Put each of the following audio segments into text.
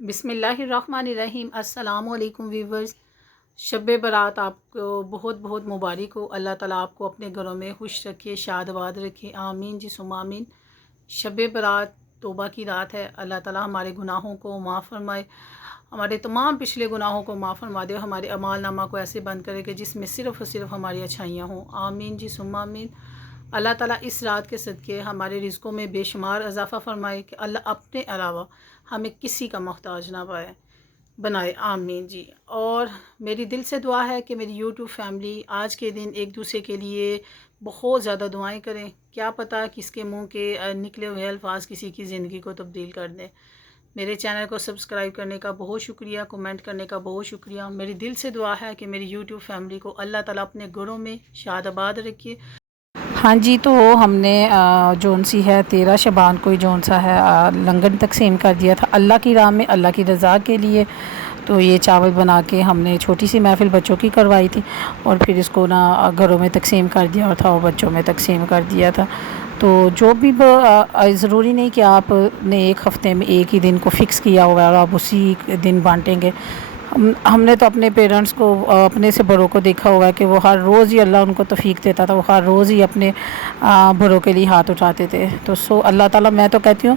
بسم اللہ الرحمن الرحیم۔ السلام علیکم ویورز، شب برات آپ کو بہت بہت مبارک ہو۔ اللہ تعالیٰ آپ کو اپنے گھروں میں خوش رکھے، شاد آباد رکھے، آمین جی ثم آمین۔ شب برات توبہ کی رات ہے۔ اللہ تعالیٰ ہمارے گناہوں کو معاف فرمائے، ہمارے تمام پچھلے گناہوں کو معاف فرما دے، ہمارے اعمال نامہ کو ایسے بند کرے کہ جس میں صرف اور صرف ہماری اچھائیاں ہوں، آمین جی ثم آمین۔ اللہ تعالیٰ اس رات کے صدقے ہمارے رزقوں میں بے شمار اضافہ فرمائے کہ اللہ اپنے علاوہ ہمیں کسی کا محتاج نہ بنائے، آمین جی۔ اور میری دل سے دعا ہے کہ میری یوٹیوب فیملی آج کے دن ایک دوسرے کے لیے بہت زیادہ دعائیں کریں، کیا پتہ کس کے منہ کے نکلے ہوئے الفاظ کسی کی زندگی کو تبدیل کر دیں۔ میرے چینل کو سبسکرائب کرنے کا بہت شکریہ، کمنٹ کرنے کا بہت شکریہ۔ میری دل سے دعا ہے کہ میری یوٹیوب فیملی کو اللہ تعالیٰ اپنے گھروں میں شاد آباد رکھے۔ ہاں جی، تو ہم نے جون سی ہے 13 شعبان کو جون سا ہے لنگر تقسیم کر دیا تھا اللہ کی راہ میں، اللہ کی رضا کے لیے۔ تو یہ چاول بنا کے ہم نے چھوٹی سی محفل بچوں کی کروائی تھی، اور پھر اس کو گھروں میں تقسیم کر دیا تھا اور بچوں میں تقسیم کر دیا تھا۔ تو جو بھی ضروری نہیں کہ آپ نے ایک ہفتے میں ایک ہی دن کو فکس کیا ہوا ہے اور آپ اسی دن بانٹیں گے۔ ہم نے تو اپنے پیرنٹس کو، اپنے سے بڑوں کو دیکھا ہوگا کہ وہ ہر روز ہی اللہ ان کو توفیق دیتا تھا، وہ ہر روز ہی اپنے بڑوں کے لیے ہاتھ اٹھاتے تھے۔ تو اللہ تعالیٰ، میں تو کہتی ہوں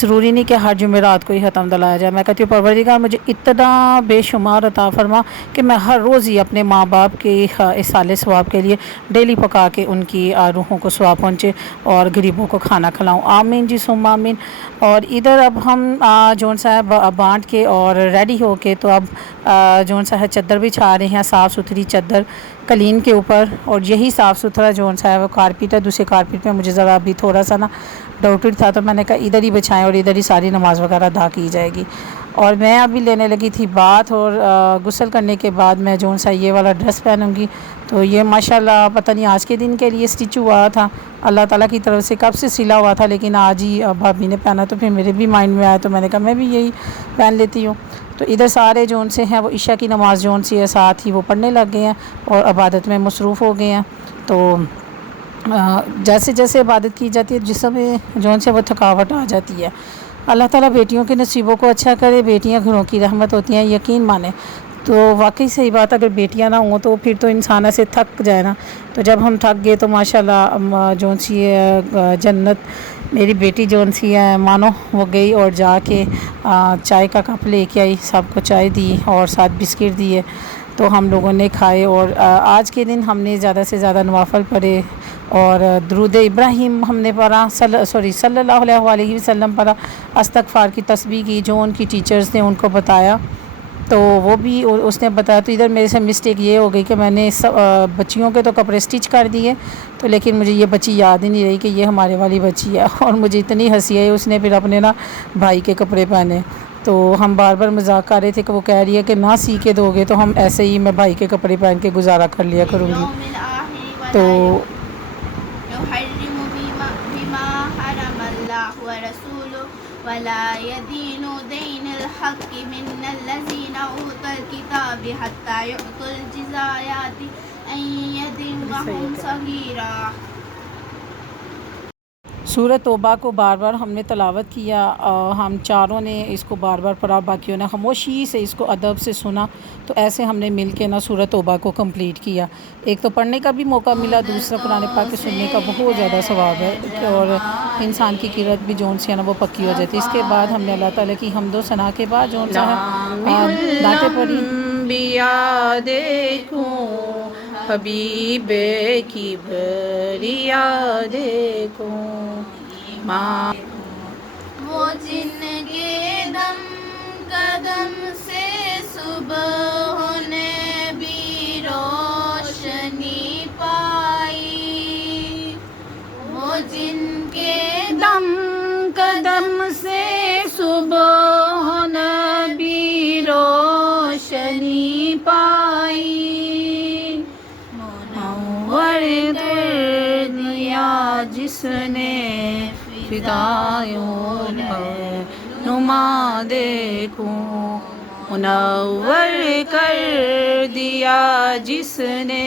ضروری نہیں کہ ہر جمعرات کو ہی ختم دلایا جائے، میں کہتی ہوں پروردگار مجھے اتنا بے شمار عطا فرما کہ میں ہر روز ہی اپنے ماں باپ کے اصالِ ثواب کے لیے ڈیلی پکا کے ان کی روحوں کو ثواب پہنچے اور غریبوں کو کھانا کھلاؤں، آمین جی ثم آمین۔ اور ادھر اب ہم جون سا ہے بانٹ کے اور ریڈی ہو کے تو اب جون سا ہے چادر بچھا رہے ہیں، صاف ستھری چادر قلین کے اوپر، اور یہی صاف ستھرا جون سا ہے وہ کارپیٹ ہے۔ دوسرے کارپیٹ میں مجھے ذرا ابھی تھوڑا سا ڈاؤٹڈ تھا، تو میں نے کہا ادھر ہی بچھائیں اور ادھر ہی ساری نماز وغیرہ ادا کی جائے گی۔ اور میں ابھی لینے لگی تھی بات، اور غسل کرنے کے بعد میں جون سا یہ والا ڈریس پہنوں گی۔ تو یہ ماشاءاللہ پتہ نہیں آج کے دن کے لیے اسٹچ ہوا تھا، اللہ تعالیٰ کی طرف سے کب سے سلا ہوا تھا، لیکن آج ہی بھابھی نے پہنا تو پھر میرے بھی مائنڈ میں آیا، تو میں نے کہا میں بھی یہی پہن لیتی ہوں۔ تو ادھر سارے جون سے ہیں وہ عشاء کی نماز جون سی ہے ساتھ ہی وہ پڑھنے لگ گئے ہیں اور عبادت میں مصروف ہو گئے ہیں۔ تو جیسے جیسے عبادت کی جاتی ہے جسم میں جون سے وہ تھکاوٹ آ جاتی ہے۔ اللہ تعالیٰ بیٹیوں کے نصیبوں کو اچھا کرے، بیٹیاں گھروں کی رحمت ہوتی ہیں، یقین مانیں۔ تو واقعی صحیح بات، اگر بیٹیاں نہ ہوں تو پھر تو انسان ایسے تھک جائے نا۔ تو جب ہم تھک گئے تو ماشاءاللہ جون سی ہے جنت میری بیٹی جون سی ہے مانو وہ گئی اور جا کے چائے کا کپ لے کے آئی، سب کو چائے دی اور ساتھ بسکٹ دیے، تو ہم لوگوں نے کھائے۔ اور آج کے دن ہم نے زیادہ سے زیادہ نوافل پڑھے اور درود ابراہیم ہم نے پڑھا، صلی اللہ علیہ وسلم پڑھا، استغفار کی تسبیح کی جو ان کی ٹیچرز نے ان کو بتایا، تو وہ بھی اس نے بتایا۔ تو ادھر میرے سے مسٹیک یہ ہو گئی کہ میں نے بچیوں کے تو کپڑے سٹچ کر دیے، تو لیکن مجھے یہ بچی یاد ہی نہیں رہی کہ یہ ہمارے والی بچی ہے، اور مجھے اتنی ہنسی آئی، اس نے پھر اپنے بھائی کے کپڑے پہنے۔ تو ہم بار بار مذاق کر رہے تھے کہ وہ کہہ رہی ہے کہ نہ سی کے دو گے تو ہم ایسے ہی میں بھائی کے کپڑے پہن کے گزارا کر لیا کروں گی۔ تو ولا يدين دين الحق من الذين اوتوا الكتاب حتى يعطوا الجزية عن يد وهم صغيرون۔ سورۃ توبہ کو بار بار ہم نے تلاوت کیا، ہم چاروں نے اس کو بار بار پڑھا، باقیوں نے خاموشی سے اس کو ادب سے سنا، تو ایسے ہم نے مل کے سورۃ توبہ کو کمپلیٹ کیا۔ ایک تو پڑھنے کا بھی موقع ملا، دوسرا قرآن پاک کے سننے کا بہت زیادہ ثواب ہے، اور انسان کی قرت بھی جون سی ہے وہ پکی ہو جاتی ہے۔ اس کے بعد ہم نے اللہ تعالیٰ کی حمد و ثنا کے بعد جون سا نعتیں پڑھی، حبیب کی بھریا دیکھوں وہ جن کے دم قدم سے صبح نے بھی روشنی پائی، وہ جن کے دم قدم سے صبح نے بھی روشنی پائی، منور کر دیا جس نے فدایوں ہے نما دیکھوں، منور کر دیا جس نے